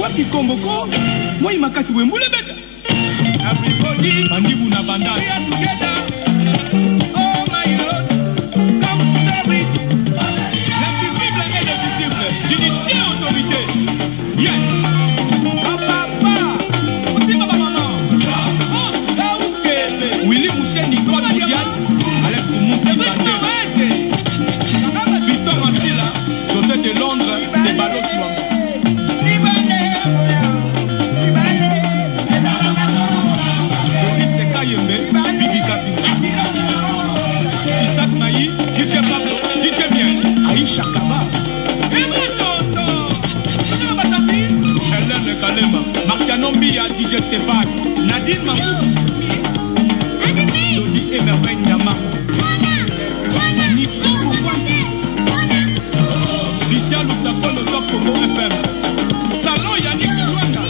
Wapi Congo ko? Moi makasi wembule beta. Everybody, bandibu na banda. We are together. Oh my Lord, comme vous savez, l'invisible est le visible. Dignité, autorité. Yes. Papa, aussi papa maman. Oh, ça où c'est? Willy Mouché, Nicole Moudial, Alex Mouti Bandera. Fiston Massila, José de Londres, c'est Balos Luamba. Chakaba. Hélène Kalema, Marciano Mbia, DJ Stéphane, Nadine Mamou, Lodi Emerveille Nyama, Nico Boukwati, Richard Loussafon au Top Congo FM, Salon Yannick Luanga,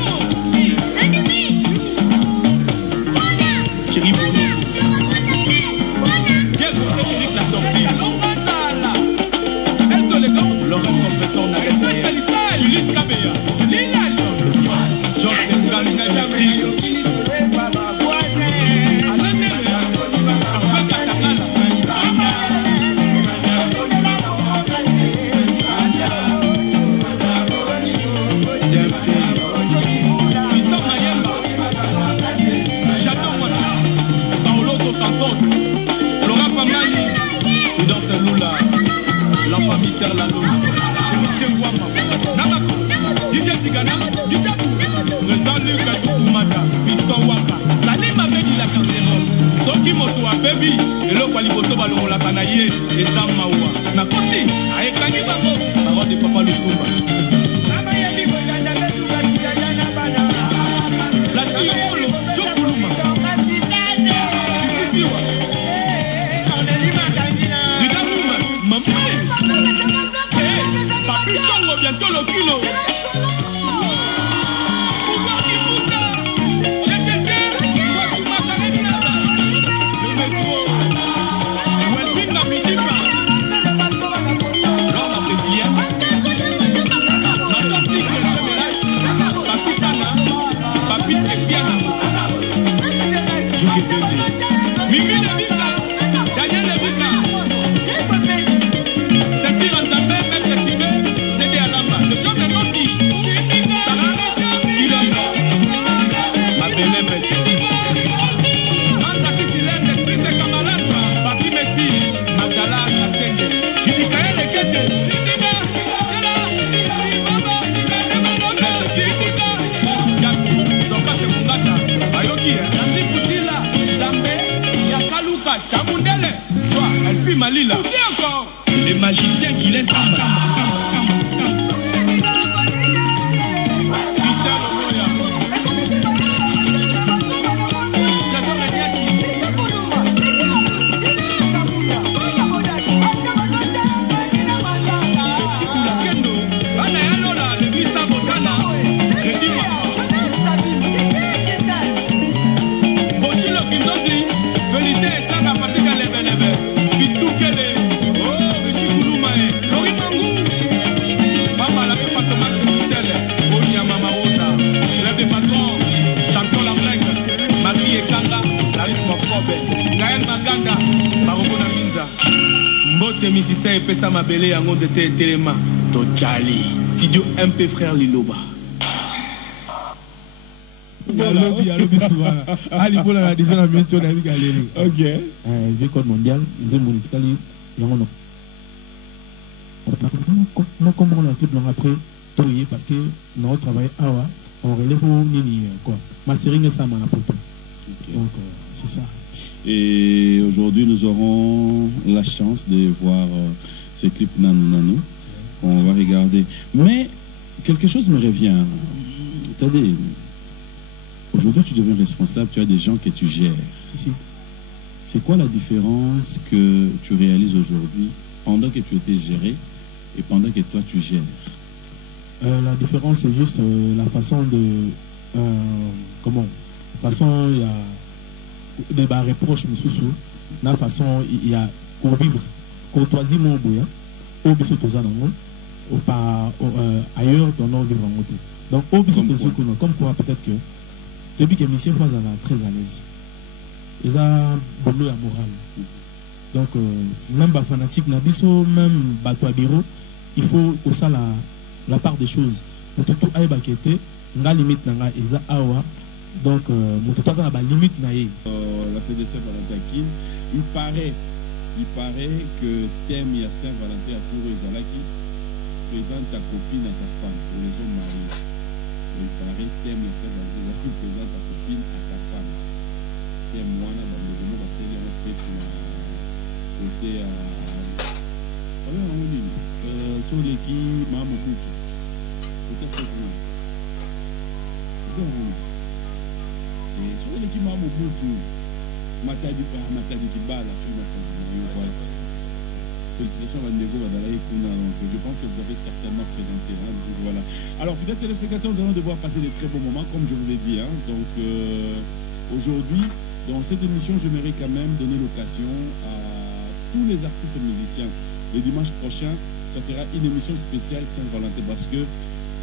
Thierry Bono, Diego Eric La Tortue, Laurent Professeur Nareste, Julius Kabea, Lila Joseph Galina Jamri, Alain Nere, Arfan Katangala, DMC, Christophe Mayemba, Chateau Mouati, Paolo Dos Santos, Laurent Pamani, et dans ce loup-là, l'enfant mystère la lune. DJ Tigana, DJ Président Lucas Tukumata, Piston Waka, Salim Abedi la Cancerole, Soki Moto a Baby, et le Kwaliboto Balon la Kanaye, et Sam Mawa. Nakoti, Aekani Bango, parole de Papa Lutumba. La Tiopolo, Chokuluma. Papi Chongo, bientôt le kilo. Malila. Les magiciens qui l'aiment. Misisa et pesa mabele yango nzete telema Tochali Tidio MP frère Liloba. Ok. Vie code mondial, nzembo nitikali yango no. Non comment on a tout long après toyer parce que nous travaillons awa on relève nini quoi. Ma série ne ça mana poto. Donc c'est ça. Et aujourd'hui, nous aurons la chance de voir ces clips Nanou Nanou. On va regarder. Mais quelque chose me revient. Attendez, aujourd'hui, tu deviens responsable, tu as des gens que tu gères. C'est quoi la différence que tu réalises aujourd'hui pendant que tu étais géré et pendant que toi, tu gères? La différence, c'est juste la façon de... comment? La façon, il y a... des reproches la façon il y a pour vivre courtoisie mon boya au biso toza nango ailleurs dans nos livres en côté. Donc, comme quoi peut-être que depuis que Monsieur Foz est très à l'aise, ils ont beaucoup de morale. Donc, même les fanatiques, même les bureau, il faut aussi la part des choses. Tout a été la limite ils ont donc tout a la limite la fête de Saint-Valentin, il paraît que thème il y a Saint-Valentin à Tours et Zalaki présente ta copine à ta femme pour les hommes mariés. Il paraît thème il y a Saint-Valentin présente ta copine à ta femme. Thème moi là dans le moment va c'est en fait côté à sur les qui m'a beaucoup. Peut-être c'est quoi. Sur les qui m'a beaucoup. Matadi Kibala, voilà. Félicitations à Nego Badalaï Kuna. Je pense que vous avez certainement présenté. Hein, donc voilà. Alors, fidèles téléspectateurs, nous allons devoir passer des très bons moments, comme je vous ai dit. Hein. Donc, aujourd'hui, dans cette émission, je mérite quand même donner l'occasion à tous les artistes musiciens. Le dimanche prochain, ça sera une émission spéciale Saint-Valentin parce que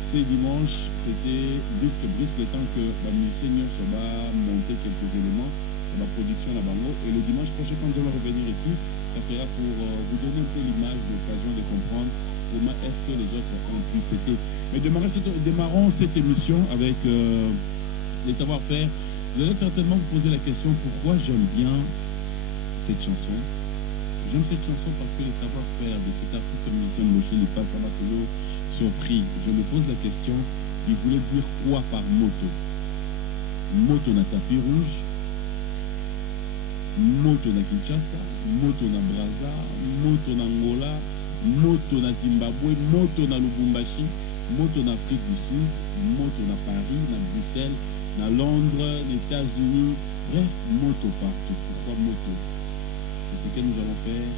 ce dimanche, c'était brisque, le temps que les musiciens va monter quelques éléments. La production à Bango. Et le dimanche prochain, quand nous allons revenir ici, ça sera pour vous donner un peu l'image, l'occasion de comprendre comment est-ce que les autres ont pu fêter. Mais démarrons cette émission avec les savoir-faire. Vous allez certainement vous poser la question pourquoi j'aime bien cette chanson. J'aime cette chanson parce que les savoir-faire de cet artiste musicien Moshi Lipa Samatolo surpris. Je me pose la question, il voulait dire quoi par moto? Moto na tapis rouge, moto na Kinshasa, moto na Brazza, moto na Angola, moto na Zimbabwe, moto na Lubumbashi, moto na Afrique du Sud, moto na Paris, na Bruxelles, na Londres, les États-Unis, bref, moto partout. Pourquoi moto? C'est ce que nous allons faire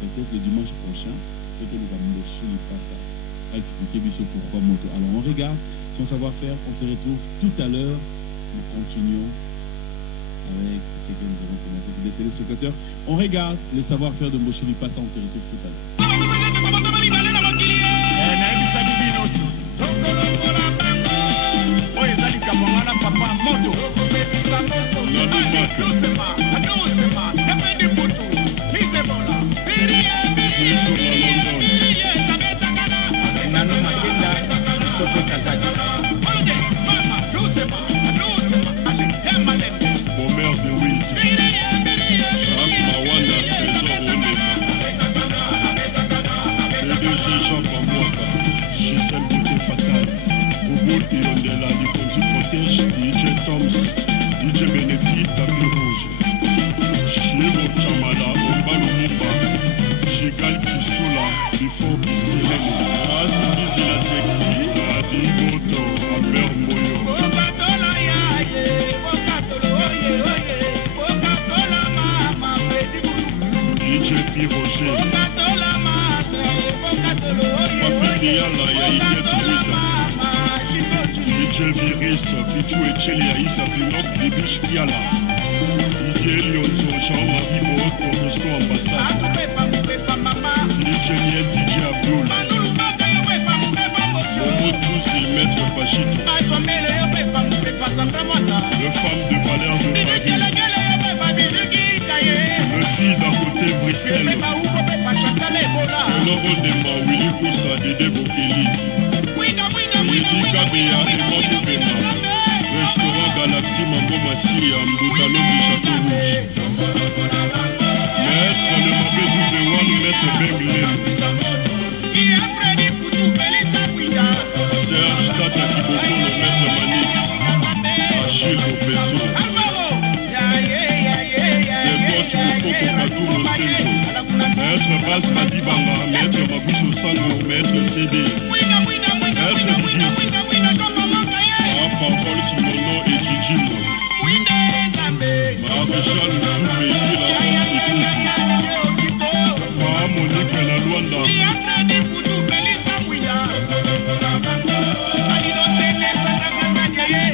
peut-être le dimanche prochain, peut-être le Moshi Lipa à expliquer pourquoi moto. Alors on regarde son savoir-faire, on se retrouve tout à l'heure, nous continuons avec ce que nous avons commencé. Des téléspectateurs, on regarde le savoir-faire de Moshi Lipa, on se retrouve tout à l'heure. DJ Toms, DJ Benetti, tapis rouge. Chiro Chamala, Ombalo Mipa, Jigal Kisula, Bifo Biselene, As Bizila Sexy, Adi Boto, Albert Moyo. DJ Piroger, Papi Niala, Yaïket Wita. DJ Viris, Pichou et Cheli Aïssa Pinok, Bibish Kiala. DJ Lyonzo, Jean-Marie Boto, Resto Ambassade. DJ Niel, DJ Abdul. Omo Touzi, Maître Pachito. Le femme de valeur de Paris. Le fille d'à côté Bruxelles. Le Laurent Demba, Willy Kossa, Dédé Bokeli. Restaurant Galaxy Mambo Massi à Mboutalobi Château Rouge. Maître le Mabé W1, Maître Benglem. Serge Tata Kiboko, le Maître Manix. Achille Bopesso. Le boss Mokoko Katou Mosenko. Maître Bass Madibanga, Maître Maboucho Sango, Maître CD. Maître Bigis. Parole sur mon nom et Gigi Mo. Maréchal Nzoumé, qui la compte et tout. Monique la Luanda.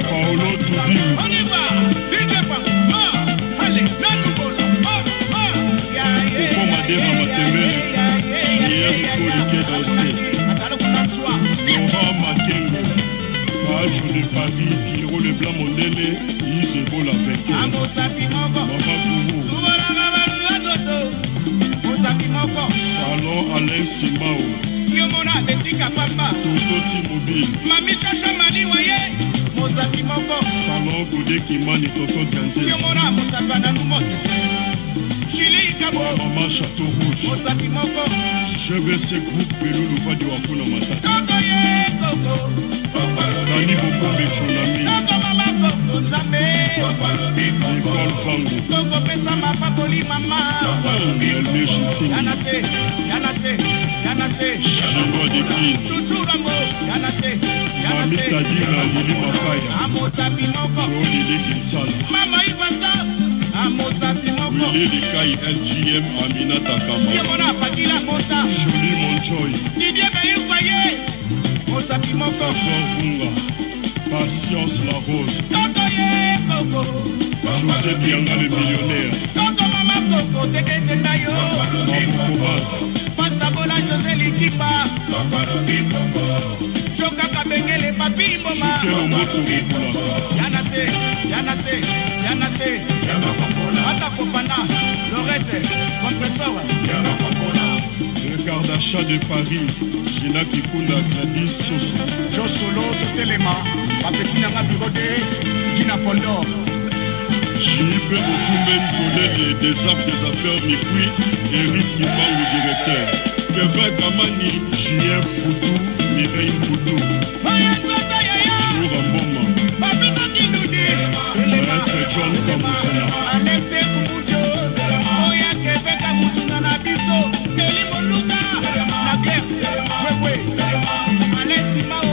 Paolo Toubim. Koko Madera Matembele. Hier Kolike Dansé. Jojo de Paris, Pierrot le Blanc Mondele, Isebo la Peke, Mama Gourou, Salon Alain Simao, Toto T-Mobile, Salon Godé Kimani Toto Tianze, Maman Château Rouge, GBC Groupe Belou Louvadi Wakuna Matata, Dani Bokombe Chonami, Nicole Fango, Elme Chitini, Chinois de Kin, Mami Tadina Lili Makaya, Jolili Kinsala, Willy Likai LGM Aminata Kama, Jolie Monchoy, Trésor Bunga, Patience La Rose, José Bianga le millionnaire, Maboukoba, Pastabola José Likipa, Chokaka Bengele Papi Mboma, Chikelo Moto Rukula, Tianase, Ata Fofana, Lorette, Compressor, le Kardashian de Paris, Gina Kikunda, Gladys Soso, Josolo, Totelema, Papetina Birode, Gina Pondor, Jipe Okumben Tolele des affaires Mikui, Eric Kiman le directeur, Kevin Kamani, JF Poutou, Mireille Poutou, Joura Mboma, Maître John Kamousana, Alexe Fumucho, Oya Kevin Kamousuna Nabiso, Kelly Moluka, Nagler, Wewe, Alexi Mao,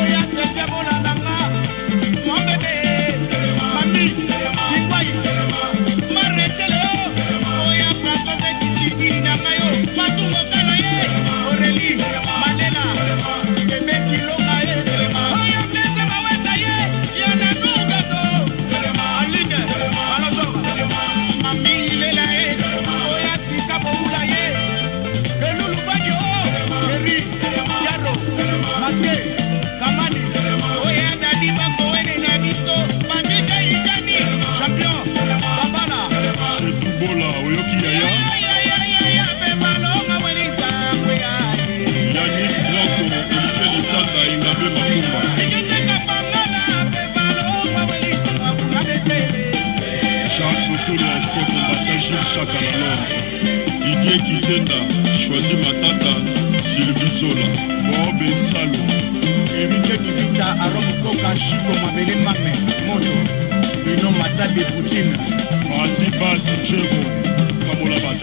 Oya Sepia Bolananga, Mwambebe, Mami, Kingwai, Marechele, Oya Francoise Kitini Nakayo, Fatou Kalaye, Aurélie, Malela, Québec Longaye, Oya Blaise Mawetaye, Yana Nougato, Aline, Balotor, Mami Lelaye, Oya Sika Boulaye, Belulu Badio, Chéri, Yaro, Mathieu, Kamani, Oya Dadi Bako Ene Nabiso, Patrick Aïdani, Champion, Babala, Chetubola, Oyoki Yaya, Yannick Blanco, Olivier Lissanda, Ingabe Makumba, Jacques Lotolo, ancien combattant Gilles Chakalalor, Didier Kitenda, Choisi Matata, Sylvie Zola, Bob et Salo, Héritier Kivita, Arobukoka, Chico Mabele Mame, Moto, Bino Mata de Poutine. Fati Bass, Jero, Kamola Bass,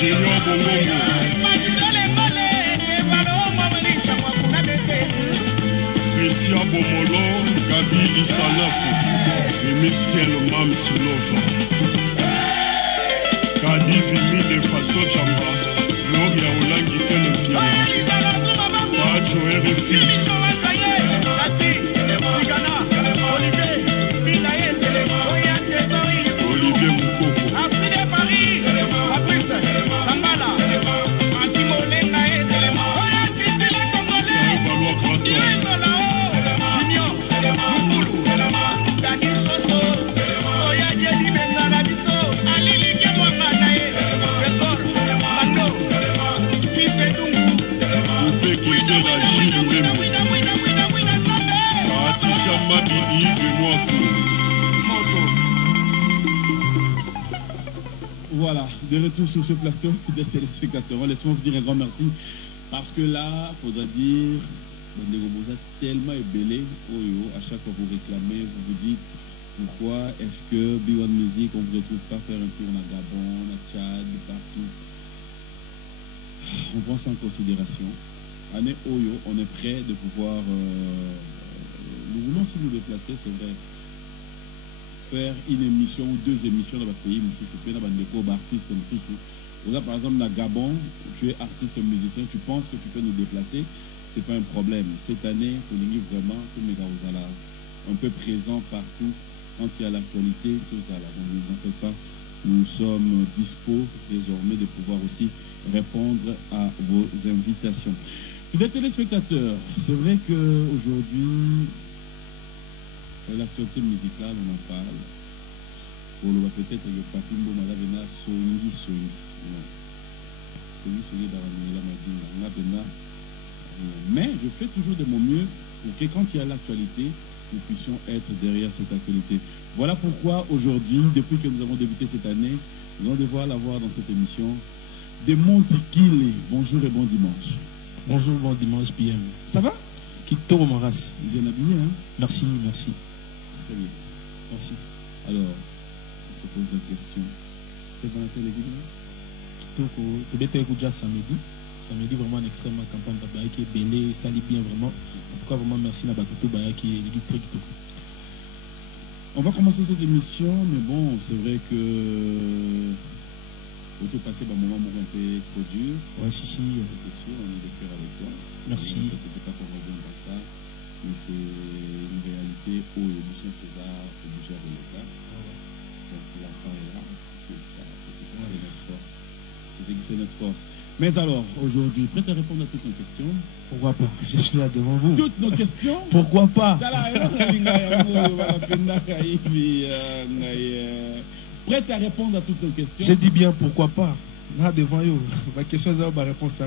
Junior Bongongo, Christian Bomolo, Gabi Isanafu, Michel Mam Silova, Kadi Vimi de Faso Chamba, Gloria Olangi Telempia, Bajo RFI, Olivier Moukoko, Saint-Valois Graton, Coupé Kitela Gilles Memo, Patricia Mabi Yves Mouakou. Voilà, de retour sur ce plateau des téléspectateurs. Laisse-moi vous dire un grand merci parce que là, il faudra dire, vous êtes tellement ébellé, à chaque fois vous réclamez, vous vous dites pourquoi est-ce que B1 Music, on ne vous retrouve pas faire un tour à Gabon, à Tchad, partout. On prend ça en considération. Année Oyo, on est prêt de pouvoir, nous voulons aussi nous déplacer, c'est vrai, faire une émission ou deux émissions dans votre pays, artiste, par exemple, à Gabon, tu es artiste ou musicien, tu penses que tu peux nous déplacer, c'est pas un problème. Cette année, on est vraiment un peu présent partout, quand il y a l'actualité, tout ça là. Donc, ne vous en faites pas. nous sommes dispos désormais de pouvoir aussi répondre à vos invitations. Vous êtes téléspectateurs, c'est vrai qu'aujourd'hui, l'actualité musicale, on en parle. Pour le peut-être que Papimbo Madavena Songi Songi. Mais je fais toujours de mon mieux pour que quand il y a l'actualité, nous puissions être derrière cette actualité. Voilà pourquoi aujourd'hui, depuis que nous avons débuté cette année, nous allons devoir l'avoir dans cette émission. De Montikile, bonjour et bon dimanche. Bonjour, bon dimanche, PM. Ça va? Kitoro Maras. Bien habillé, hein? Merci, merci. Très bien. Merci. Alors, on se pose la question. C'est dans la télévision? Kitoko, peut-être déjà samedi. Samedi, vraiment un extrêmement campagne d'Abaya qui est belé, ça lit bien vraiment. En tout cas, vraiment merci à Bakuto Baya qui est très Kitoko. On va commencer cette émission, mais bon, c'est vrai que au tout passé, un moment un peu trop dur. Ouais, si. C'est sûr, on est de cœur avec toi. Merci. Peut-être pas qu'on revienne dans ça, mais c'est une réalité où l'émission faisait obligé de l'État. Donc l'enfant est là, c'est ça, c'est ce qui fait notre force. C'est ce qui fait notre force. Mais alors, aujourd'hui, prêt à répondre à toutes nos questions? Pourquoi pas? Je suis là devant vous. Toutes nos questions? Pourquoi pas? Prêt à répondre à toutes nos questions? Je dis bien pourquoi pas. Là devant vous, ma question est ma réponse à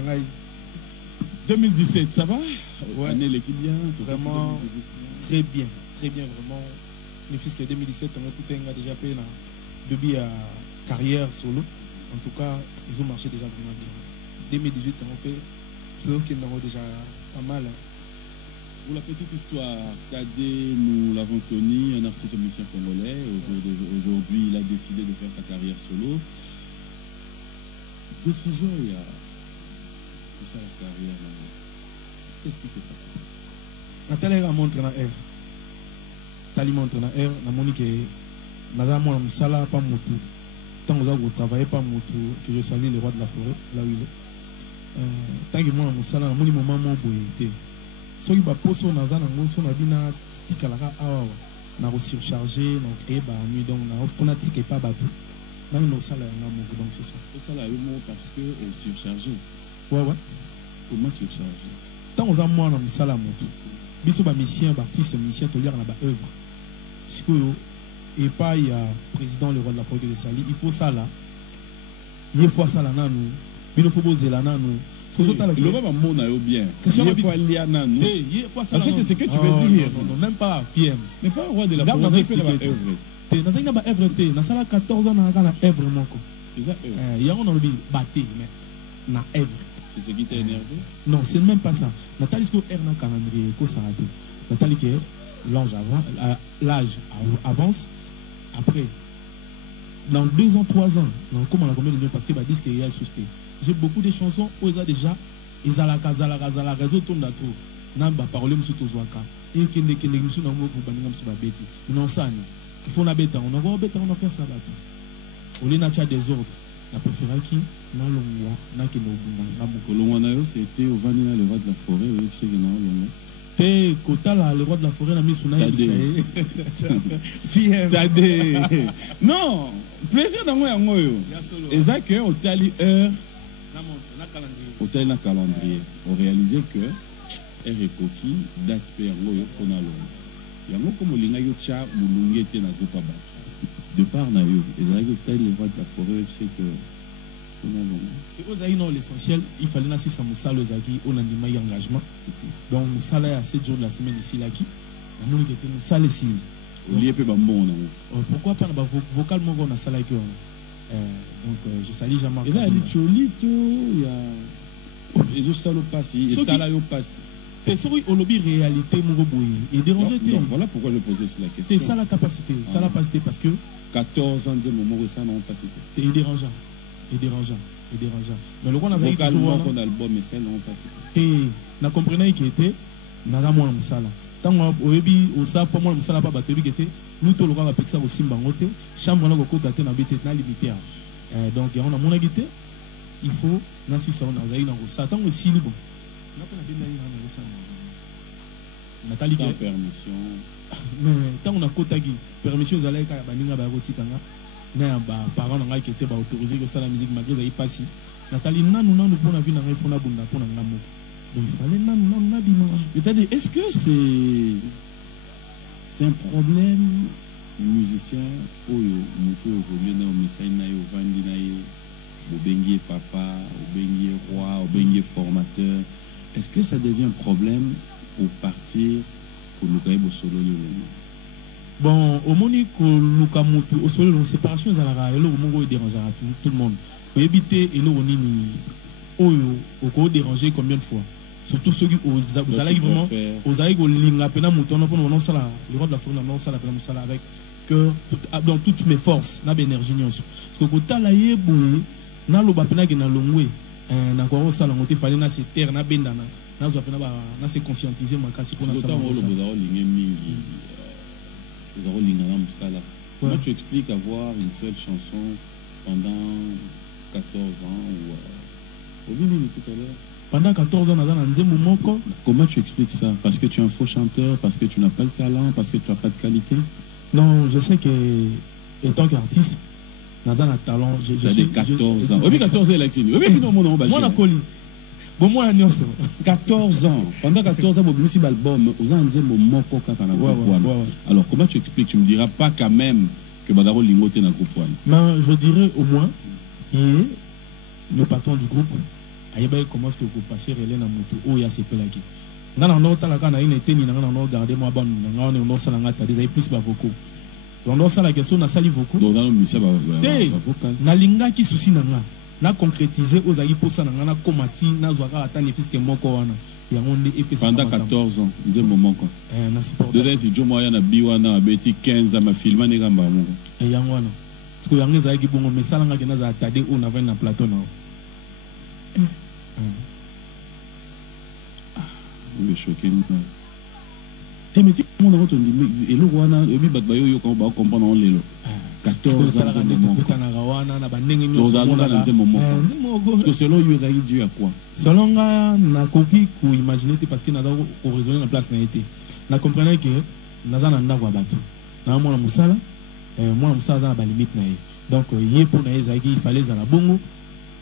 2017, ça va? Ouais. Année l'équipe bien? Vraiment très bien, vraiment. Les fils que 2017, on a déjà fait depuis carrière solo. En tout cas, ils ont marché déjà vraiment bien. 2018, on a fait ceux qui ont déjà pas mal. Pour la petite histoire, Tadé, nous l'avons connu, un artiste musicien congolais. Aujourd'hui, il a décidé de faire sa carrière solo. Décision, il y a ça la carrière. Qu'est-ce qui s'est passé? Nathalie a montré dans R. Tali montre dans R, na monique, naza moi musala pas motu. Tant que vous travaillez pas motu, que je salue le roi de la forêt, là où il est. Tant que moi musala, na moni moment mo boyete. Soki ba poso naza na ngoso na bina tikalaka awa na recharger, na créer ba nuit donc na pona tike pas batou. Na no sala nga mo donc c'est ça. Ça là parce que surchargé. Ouais. Comment surchargé? Tant que moi na musala motu. Biso ba musicien, ba artiste musicien to lire na ba œuvre. Sikoyo et pas il y a président le roi de la forêt de Sali, il faut ça là. Il faut ça là nanu. Il faut poser là nanu. Le va mon bien. C'est ce que tu veux dire. Non, même pas PM. Mais pas roi de la forêt. Tu n'as pas œuvre. Tu n'as pas 14 ans dans la œuvre. Il y a un envie de battre, mais na œuvre. C'est ce qui t'a énervé? Non, c'est même pas ça. Nathalie, ce que R calendrier, que ça a été. Nathalie, l'âge avance. Après, dans 2 ans, 3 ans, comment on a combien de millions? Parce que bah, disque il y a susté. J'ai beaucoup de chansons où ils ont déjà ils ont la réseau tourne à tout. Namba parole monsieur Tozwaka. Et qui n'est que monsieur n'a pas pour banir monsieur Babeti. Non ça il faut na bêta. On a voir bêta on a fait ça là. On est nature des ordres. La préférée qui na longwa na qui no bunda. Na longwa na yo c'était au vanilla le roi de la forêt. Oui c'est que na longwa. Te kotala le roi de la forêt na misuna yisaye. Tadé. Non, plaisir dans moi yangoyo. Exact que au tali heure au tali na calendrier. On réalisait que Erekoki date pe yangoyo kona longo. Yango comme linga yo cha mulungete na gopa ba. De part na yo, exact que tali le roi de la forêt c'est que et aux aïnos l'essentiel, il fallait na si ça moussa le zaki on anima y engagement. Donc ça là à 7 jours de la semaine ici là qui on nous était nous ça les signes. Au lieu peu bon pourquoi pas na vocalement on a ça là que donc je salue Jean-Marc. Et là il cholito il y a et ça le passe et ça là yo passe. T'es sur au lobby réalité mon boy et déranger donc voilà pourquoi je posais sur la question. C'est ça la capacité, ça la capacité parce que 14 ans de moment ça non passé. C'est dérangeant. Et dérangeant. Mais le qu'on a fait toujours un album mais ça non passé. Et na comprenez qui était na moi musala. Tant au ebi au ça pour moi musala pas batterie qui était nous tout le monde va pexer au simba ngote chambre na ko tata na bité na limité. Donc on a mon agité il faut na si ça on a zaï na ko ça tant aussi libre. Na pas na bien na ça. Nathalie sans permission. Mais tant on a kotagi permission zalaika baninga ba rotikanga na ba parents na ngai qui étaient autorisés que ça la musique malgré ça y passe Nathalie nanu pour la vie na ngai fona bunda pour na ngamo donc il fallait nanu na bima. C'est-à-dire, est-ce que c'est un problème musicien oyo moto évolue na misai na yo vandi na ye obengi papa obengi roi obengi formateur, est-ce que ça devient un problème pour partir pour le cahier solo yo? Bon, au moni ko luka mutu au solo la séparation ezalaka elo mongo dérangera tout le monde pour éviter elo nini oyo oko déranger combien de fois, surtout ceux qui vous allez vraiment vous allez go linga pena mutu na pour non sala le roi de la forme non sala pena musala avec cœur dans toutes mes forces na énergie nyonso parce que ko tala ye boye na loba pena ke na longwe na ko sala ngote fallait na se terre na bendana na zo pena ba na se conscientiser makasi pour na sala Comment tu expliques avoir une seule chanson pendant 14 ans ou tout à l'heure? Pendant 14 ans, comment tu expliques ça? Parce que tu es un faux chanteur, parce que tu n'as pas le talent, parce que tu n'as pas de qualité? Non, je sais que étant qu'artiste, dans un talent, je suis 14 ans. Oui, 14 ans, Alexis. Oui, non, mon moi, la colite. Bon, moi, 14 ans. Pendant 14 ans, vous avez album. Alors, comment tu expliques? Tu ne me diras pas quand même que Badaro Lingote n'a groupe one. Mais je dirais au moins, le patron du groupe, il comment est-ce que vous passez relais dans moto oh il y a ces pelaki dans la note là quand on a une été ni dans on garder moi bon on a ça là ngata des plus ba vocaux on ça la question na sali vocaux donc dans le monsieur ba na linga ki souci na nga na concrétiser aux ayi pour ça na na komati na zwaka atani puisque moko wana ya ngonde epesa pendant 14 ans nzembo moko na support de être jo moya na biwana beti 15 ans ma filma ne gamba moko et ya ngwana parce que yanga za ki bongo mesala nga ke na za tade on avait na plateau na oui, choqué. Tu me dis comment on a dit et le roi et mi batbayo yo quand on comprendre on lelo 14 ans de selon you est dû à quoi? Selon nga na koki ko imaginer parce que na da ko raisonner na place na été na comprendre que naza na ndako bato na mwana musala mwana musala za na ba limite na ye donc yé pour na ezaki il fallait za la bongo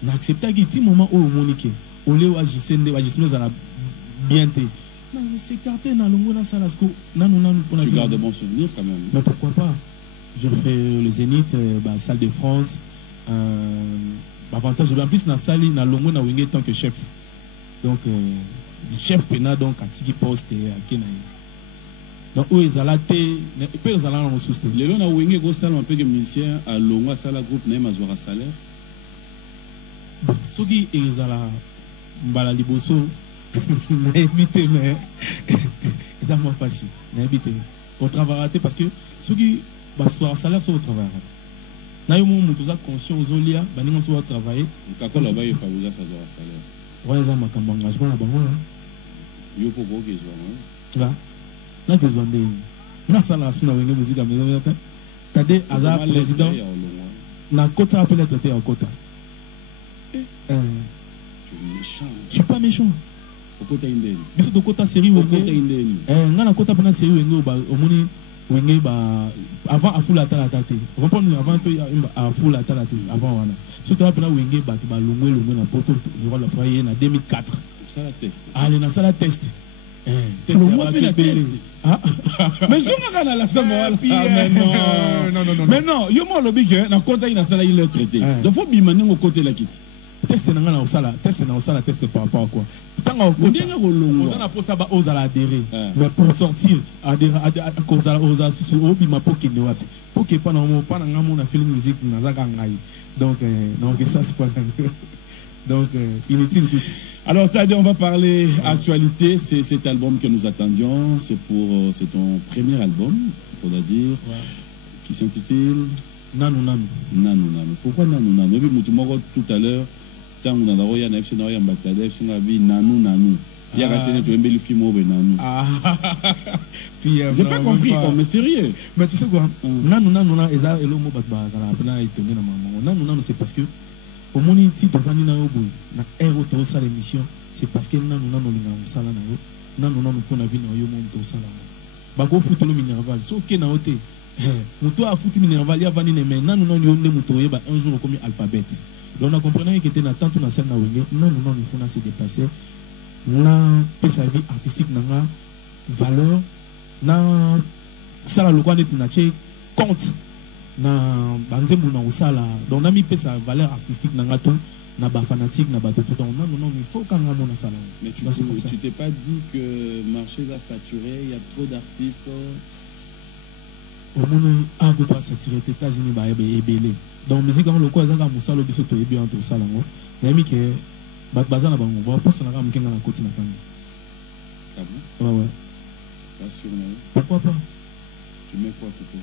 na accepter que petit moment où monique au lieu agissende agisme za la bien té non s'écarter na longo na sala sko nanu pour tu gardes bon souvenir quand même. Mais pourquoi pas, je fais le Zénith salle de France avantage en plus na sali na longo na wenge tant que chef donc chef pena donc atiki poste akena donc où ezalate peut ezala na sous les lona wenge go sala un peu que musicien à longo sala groupe na mazora salaire soki ezala mbala liboso na éviter mais c'est moins facile na éviter au travail raté parce que soki basora salaire sur au travail raté na yo mo toza conscient ozolia baninga so travailler kakola ba yo fabuza sa zora salaire ouais za makambo engagement na bango yo po ko ke zwa na ke zwa ndeni na sala asuna wenge musique à maison tade aza président na kota appelé traité en kota. Tu es méchant. Je suis pas méchant. Okota indeni. Biso to kota série wenge. Okota indeni. Ngana kota pena série wenge ba omoni wenge ba avant afula tala tate. Comprendre avant que afula tala tate avant wana. Surtout pena wenge ba ki ba longwe na poto le roi la foyer na 2004. Ça la test. Allez na ça la test. Test la test. Mais je nga na la sama non. Mais non, yo mo lobi que na kota ina sala il est traité. Donc faut bimani ngo côté la kiti. Test na ngana osala test par rapport à quoi tanga ondinga kolongo osana posa ba osala adhérer mais pour sortir adhérer kozala oza susu obi mapoke ne wapi poke pa na mo pa na ngamo na film musique na zaka ngai donc ça c'est pas donc inutile. Alors Tade, on va parler actualité, c'est cet album que nous attendions, c'est ton premier album, on va dire, qui s'intitule Nanu. Pourquoi Nanu? Tout à l'heure, tant on a droit à un FC Noya Mbatade, FC Nabi Nanu. Il y a un tu aimes le film Nanu. J'ai pas compris, mais sérieux. Mais tu sais quoi? Nanu, eza elo mo batba za la pena itonga na maman. Nanu c'est parce que au moni titre vani na yobo na héros to sa l'émission, c'est parce que Nanu linga msala na yo. Nanu ko na vi na yo mo to sala. Ba go futu lo minerval. So ke na ote Muto a foutu minervalia vanine mais non non yo ne muto yeba un jour comme alphabet. Donc on comprenait que était na tant na scène na wenge non non il faut na se dépasser. Na pesa vie artistique na valeur na sala lokwa neti na che compte na banzembu na usala donc na mi pesa valeur artistique na ngato na ba fanatique na ba tout donc non il faut quand on a sala. Mais tu t'es pas dit que le marché a saturé, il y a trop d'artistes. Au monde a que toi saturé les États-Unis ba ebele. Donc musique en lokwa za ka musala biso to ebi entre sala ngo. Na mi ke ba bazana bango ba posa na ka mkenga na koti na kanga. Ah bon? Ouais. Pas sûr, non? Pourquoi pas? Tu mets quoi, Coco?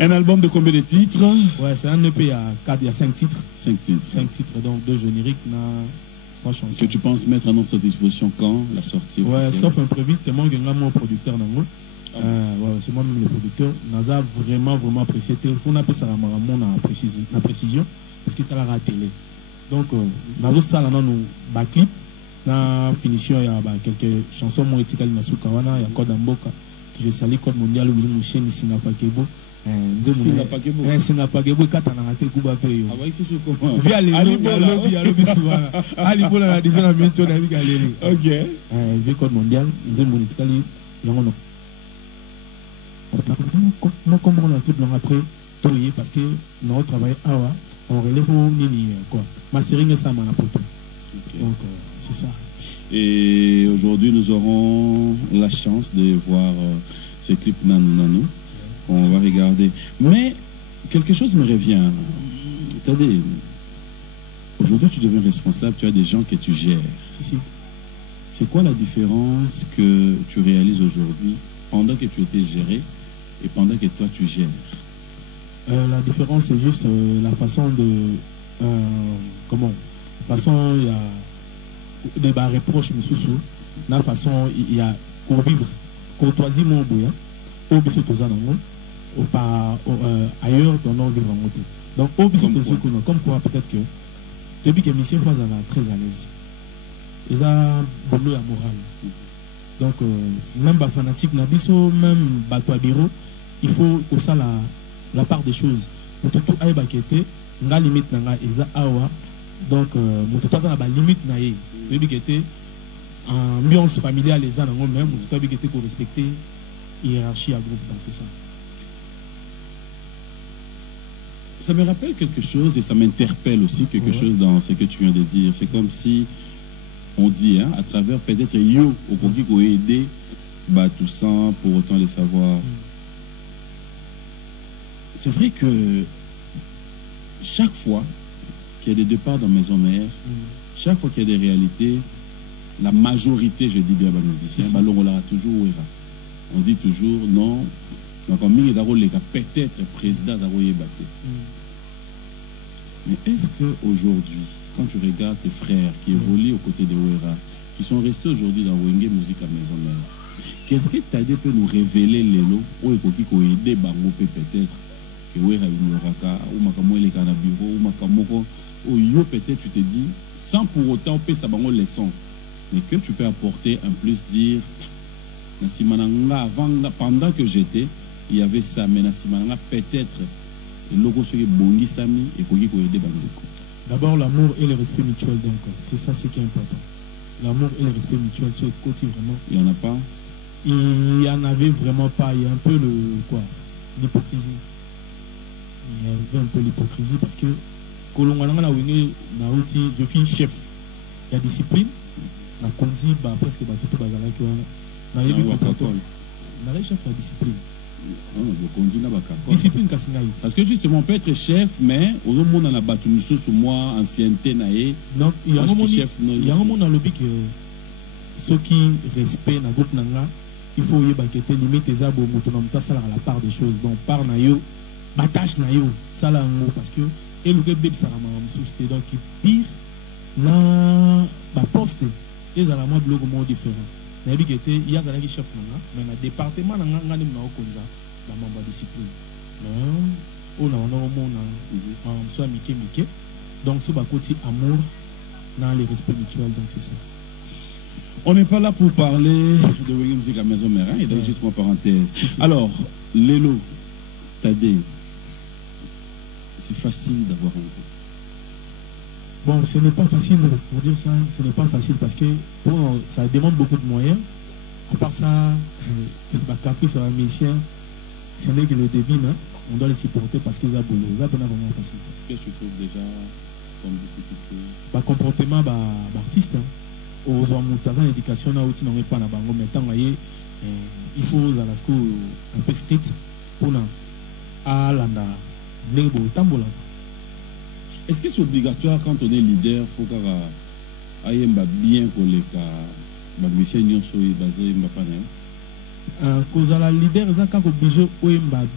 Un album de combien de titres? Ouais, c'est un EP à 4, il y a 5 titres. 5 titres. 5 titres, donc 2 génériques, 3 chansons. Que tu penses mettre à notre disposition quand la sortie? Ouais, sauf un prévu, tellement que mon producteur dans ouais, c'est moi-même le producteur. Naza vraiment apprécié. On appelle ça la précision parce qu'il t'a la télé. Donc, dans ça, là, nous clip. La finition, il y a quelques chansons moi etikali na sukawana ya code mboka que je salue code mondial Willy Moucheni Singapakebo Singapakebo kata na raté kuba pe yo ah ouais c'est sûr comment via les lobby souvent ali bola na déjà na mento na bigaleli OK via code mondial nzembo etikali yango no comment on a tout long après toyer parce que nous travaillons on relève nini quoi mastering ça mana poto. Donc, c'est ça. Et aujourd'hui, nous aurons la chance de voir ces clips Nanou. On va regarder. Mais quelque chose me revient. Attendez, aujourd'hui, tu deviens responsable, tu as des gens que tu gères. Si. C'est quoi la différence que tu réalises aujourd'hui pendant que tu étais géré et pendant que toi, tu gères? La différence, c'est juste la façon de... comment? Façon il y a des reproches mususu na façon il y a pour vivre courtoisie mon boya au biso toza nango au pas ailleurs dans l'environnement donc au biso toza comme quoi peut-être que depuis que monsieur fois très à l'aise ils a boulot à moral donc même ba fanatique na biso même bato bureau il faut que ça la part des choses tout aille bakete nga limite nga eza awa. Donc, mon total a la limite naïe. Le but était ambiance familiale les uns dans même. Mon total était pour respecter hiérarchie à groupe. Donc c'est ça. Ça me rappelle quelque chose et ça m'interpelle aussi quelque chose dans ce que tu viens de dire. C'est comme si on dit, hein, à travers peut-être yo au Congo qui a aidé, bah tout ça pour autant les savoir. C'est vrai que chaque fois qu'il y a des départs dans maison mère, chaque fois qu'il y a des réalités, la majorité, je dis bien, les musiciens, on l'a toujours. On dit toujours non. Donc, peut-être président Zaroye Baté. Mais est-ce qu'aujourd'hui, quand tu regardes tes frères qui évoluent aux côtés de Ouera, qui sont restés aujourd'hui dans Wenge Musique à maison mère, qu'est-ce que tu as dit peut nous révéler les lots ou qui ont aidé Bango peut-être que Ouera Yuraka ou Makamoué Kana bureau ou Makamoko ou yo peut-être tu te dis sans pour autant payer sa bango leçon mais que tu peux apporter un plus dire Nasimananga avant pendant que j'étais il y avait ça mais Nasimananga peut-être le logo sur les bongi sami et pour qui aider Bango. D'abord l'amour et le respect mutuel donc c'est ça ce qui est important. L'amour et le respect mutuel sur le côté vraiment. Il y en a pas. Il y en avait vraiment pas. Il y a un peu l'hypocrisie. Il y avait un peu l'hypocrisie parce que je suis chef. Il y a discipline. La conduit presque tout le chef la discipline. Discipline parce que justement on peut être chef mais au monde on a battu sous moi ancienneté naé. Donc il y a un monde dans le but que ceux qui respectent la groupe nanga il faut y baqueter limite les arbres au ça à la part des choses donc par nayo batache nayo ça là parce que et le bébé ça va donc pire na ba poste les alamans bloc au monde différent na bi était il y a ça qui chef nanga mais na département nanga ngani na okonza la membre discipline non on a on soit mike donc ce ba côté amour dans les respect mutuel donc c'est ça. On n'est pas là pour parler de Wenge Musique à Maison Mère, il est juste une parenthèse. Alors, Lelo, Tadé, c'est facile d'avoir un groupe. Bon, ce n'est pas facile, pour dire ça, ce n'est pas facile parce que bon, ça demande beaucoup de moyens. À part ça, caprice à un musicien, ce n'est que le début, hein? On doit les supporter parce qu'ils ont boulot. Ils ont vraiment facile. Qu'est-ce que tu trouves déjà comme difficulté? Comportement d'artiste. Aux hommes, l'éducation, il faut à la school un peu strict pour à l'anda. Est-ce que c'est obligatoire quand on est leader, il faut qu'il y ait bien collé que musicien n'y soit basé cause la leader, ils ont obligé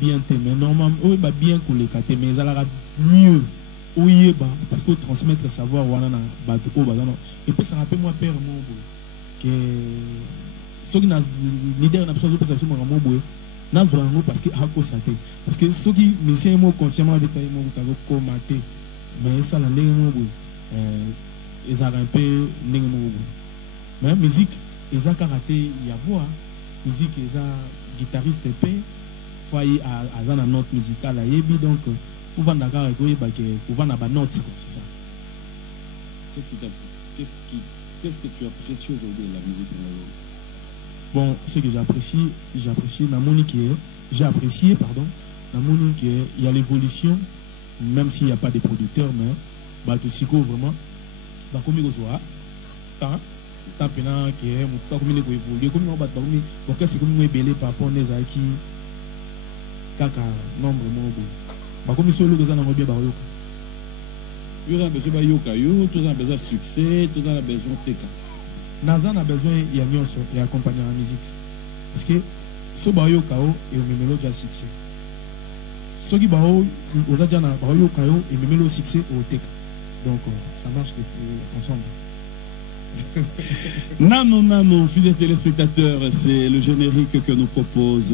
bien mais normalement bien collé mais ils ont mieux. Oui, parce que transmettre le savoir et puis ça rappelle moi père que ceux qui ont leader n'a besoin de passer sur mon parce que parce que ceux qui me consciemment avec mais ça la ils ont un peu mais musique ils ont karaté il y a voix musique ils ont guitariste épée foyer à dans la note musicale donc pour vendre d'accord pour vendre la note c'est ça. Qu'est-ce que tu apprécies aujourd'hui de la musique congolaise? Bon, ce que j'apprécie j'ai apprécié il y a l'évolution, même s'il n'y a pas de producteurs, mais tout ce vraiment comme il tant pendant que comme il évolue comme on va donc c'est comme belé par rapport aux qui kaka nombre comme il soit le besoin d'en bien il y a besoin de yoka, tout a besoin de succès, tout a besoin de teka. Nazan a besoin il y a et accompagner la musique. Parce que ce yoka et au mémelo déjà succès. Ce qui bao aux adjana yoka et mémelo succès au teka. Donc ça marche ensemble. Nano, fidèles téléspectateurs, c'est le générique que nous propose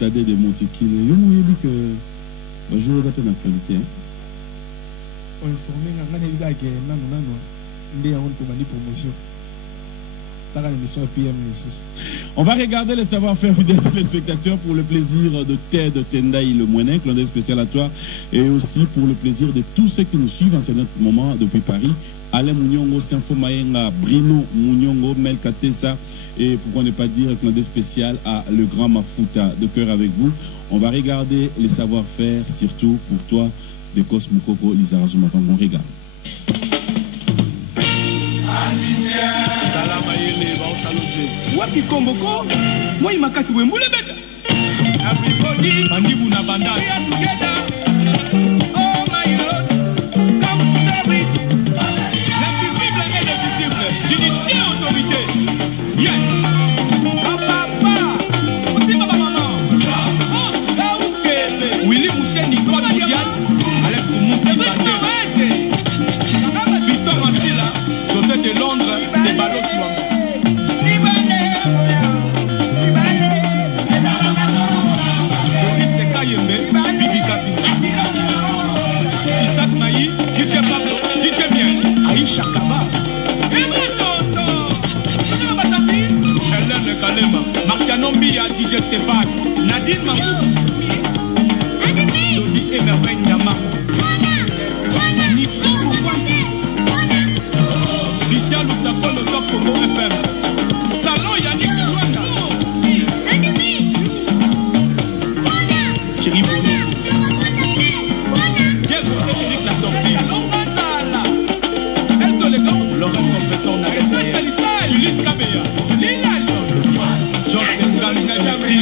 Tadé de Montikil. Vous m'avez dit que bonjour dans ton actualité. On va regarder le savoir-faire fidèles téléspectateurs pour le plaisir de Ted Tendai le Moinek, clin d'œil spécial à toi, et aussi pour le plaisir de tous ceux qui nous suivent en ce moment depuis Paris. Alain Mouniongos, Sinfo Mayenga, Brino Mouniongos, Mel Katessa, et pourquoi ne pas dire clin d'œil spécial à le grand Mafuta, de cœur avec vous. On va regarder les savoir-faire, surtout pour toi, de Cosmokoko, Lisa Razumaton, on regarde. Wapi Komboko, moi il m'a cassé Wembule beta. Everybody, Bandibu na banda. We are together. Oh my Lord, come serve it. L'invisible et l'invisible, d'unité autorité. Yes. Papa, aussi papa maman. Oh, là où qu'elle Willy Moucheni, quoi mondial. Alex Mouki Bandé. Fiston Massila, José de Londres, c'est Balo Swang. Isaac Maï, DJ Pablo, DJ Bien, Aïcha Kaba, Hélène Kalema, Marciano Mbia, DJ Stéphane, Nadine Mamou, Lodi Emerveille Nyama, Nico Moukwati, Richard Loussafon, le top Congo FM, Salon Yannick Douana, Thierry Bono. Éric la sortie. Elle te l'élégance. Laurent Confesseur n'a pas de Julie Kabea. Lila Lyon. Joseph Stan n'a jamais eu.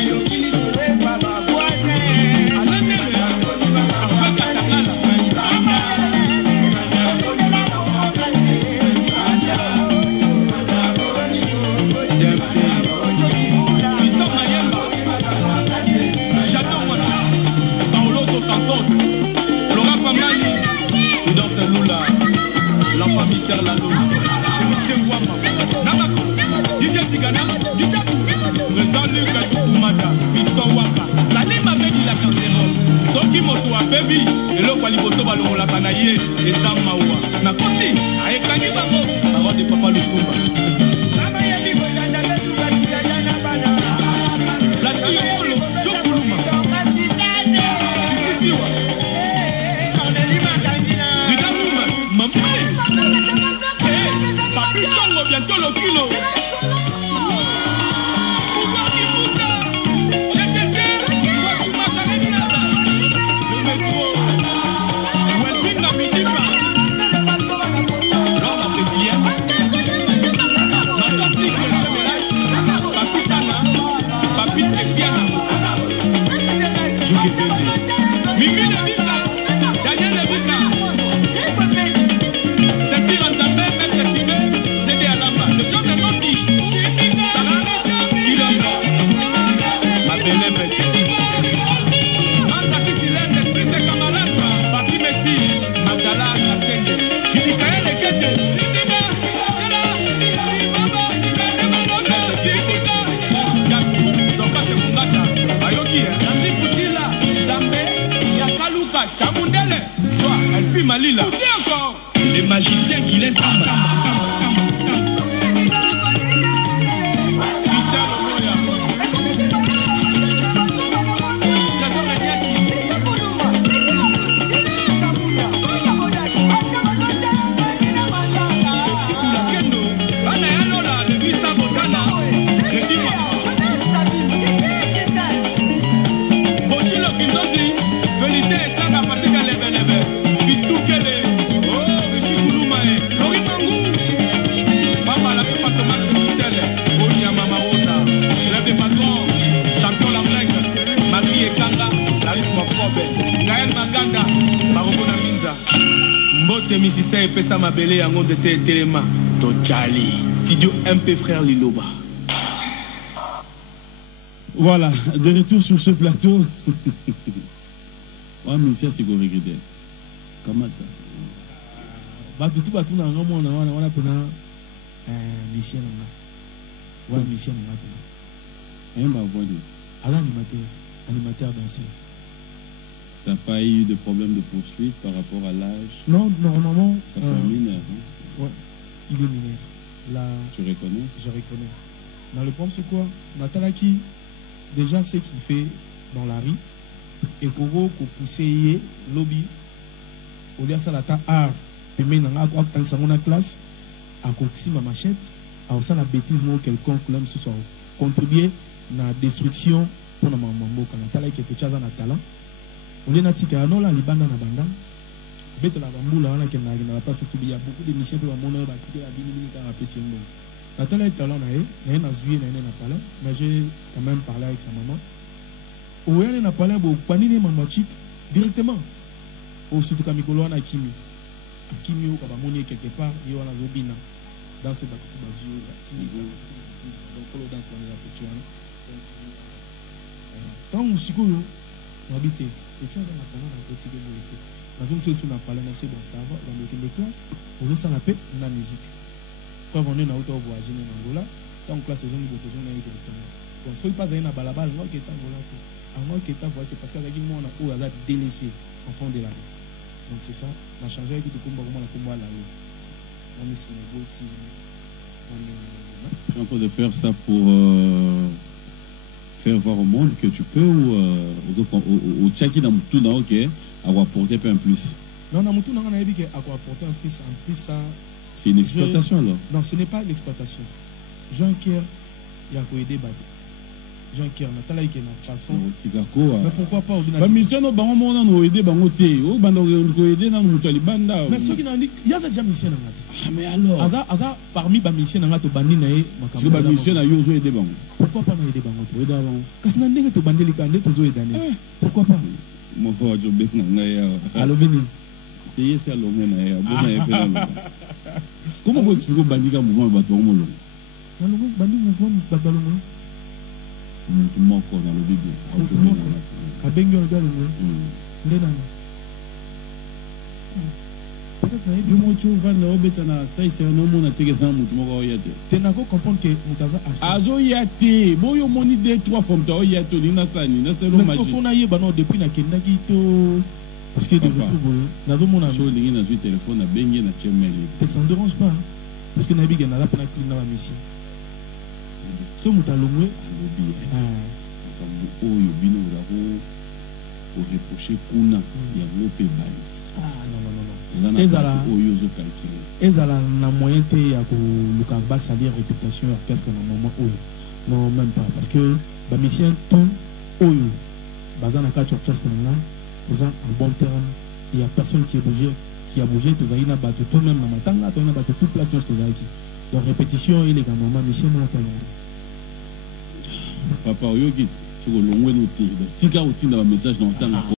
L'enfant mystère la lune, Michel Wama, Namako, DJ Tigana, DJ Président Lucas Tukumata, Piston Waka, Salim avec la cancerole, Soki Moto a baby, et le Qualiboto Balon la Kanaye, et Sam Mawa. Nakoti, Aekani Bamo, parole de Papa Lutumba. Diana. Juki Bende. Mimi Lebika. Daniel Lebika. Tati Ranzambe, Maître Tibé, c'était à Lamba. Le genre de Noti. Sarah, Ilonga. Abele Bete. Mantaki Silende, Prise Kamalamba. Papi Messi, Magdala Kasende. Judikael Lekete. Chamundele, soit elle fit Malila. Les magiciens qui laissent Misisa epesa mabele yango nzete etelema tochali studio MP frère Liloba. Voilà, de retour sur ce plateau. Ouais, mais ça c'est quoi regretter. Comment ça? Bah tout batou na ngamo na wana pena mission na. Ouais, mission na pena. Hein bah voilà. Alors animateur danseur. T'as pas eu de problème de poursuite par rapport à l'âge? Non, normalement. Ça fait un mineur. Hein? Ouais, il est mineur. Là, tu reconnais? Je reconnais. Mais le problème c'est quoi? Natalaki, déjà ce qu'il fait dans la rue, et pour pousser lobby, au lieu de ça, la art, et maintenant, dans la classe, à coxi ma machette, à ça la bêtise, quelconque, l'homme ce soit contribuer à la destruction pour la maman. Quand Natalaki est quelque chose à talent. On est natika non la libanda na banda bête la bambula on a qui n'a pas surtout il y a beaucoup d'émissions pour mon heure bâtir à 10 minutes à rappeler mon Nathalie est talent na zui na parlé mais j'ai quand même parlé avec sa maman où elle n'a parlé pour panini maman chip directement au surtout comme Mikolo na kimi au kabamoni quelque part il y a la robina dans ce bateau bazio donc on dans ce bateau donc musiko habité et tu as un appel dans le petit de l'été. Dans une session on a parlé c'est bon ça va dans les classes aux autres ça l'appelle la musique. Quand on est dans auto voyage en Angola, dans classe saison de besoin na directement. Donc soit il passe à balabala moi qui est Angola à moi qui est voiture parce qu'avec moi on a où hasard délaissé en fond de la rue. Donc c'est ça, on a changé avec de combat comment la combat là. On est sur les bottes on est en train de faire ça pour faire voir au monde que tu peux ou tchaki dans tout dans ok avoir apporté un plus. Non, dans tout dans on a dit avoir apporter un plus en plus ça. C'est une exploitation alors. Non, ce n'est pas l'exploitation. Jean Kier il a aider Badi. Jean Kier Nathalie qui est na façon. Mais pourquoi pas au ba mission no bango mona no aider bango te. O banda ko aider na mutu libanda. Mais ceux qui n'ont dit il y a déjà mission na ngati. Ah mais alors. Aza parmi ba mission na ngati bandi na e makambo. Ba mission na yo zo aider bango. Pourquoi pas na aider bango to aider bango. Kasi na ndenge to bandeli ka ndete zo aider. Pourquoi pas? Mo ko jo bet na ngaya. Allo beni. Et c'est allo na ya. Bona e pela. Comment vous expliquez bandika mouvement ba to mo lo? Na lo bandi mouvement ba ba lo. Moko dans le Bible. Abengi on regarde ndena. Yo mo tu va na obeta na sai c'est no mo na tege na mutu moko yate. Tenako comprendre que mutaza azo yate. Bo yo moni 2-3 fois mta yate ni na sani na selo magie. Mais faut na yeba no depuis na kendaki to parce que de retrouver na do mona so lingi na téléphone na bengi na chemeli. Ça ne dérange pas parce que na biga na la na clean na mission. So mutalongwe alobi oyo bino ko reprocher kuna ya lope bandi. Non. Ezala na moyen te ya ko luka ba salir réputation orchestre na moment oyo. Non même pas parce que ba mission tout oyo bazana ka orchestre na posant en bon terme, il y a personne qui a bougé to zaina ba tout même na matanga to na ba tout place to zaiki. Donc répétition il est quand moment mission mon talent. Papa Oyogit, soki olongwe no te tika otinda bamessage na otanga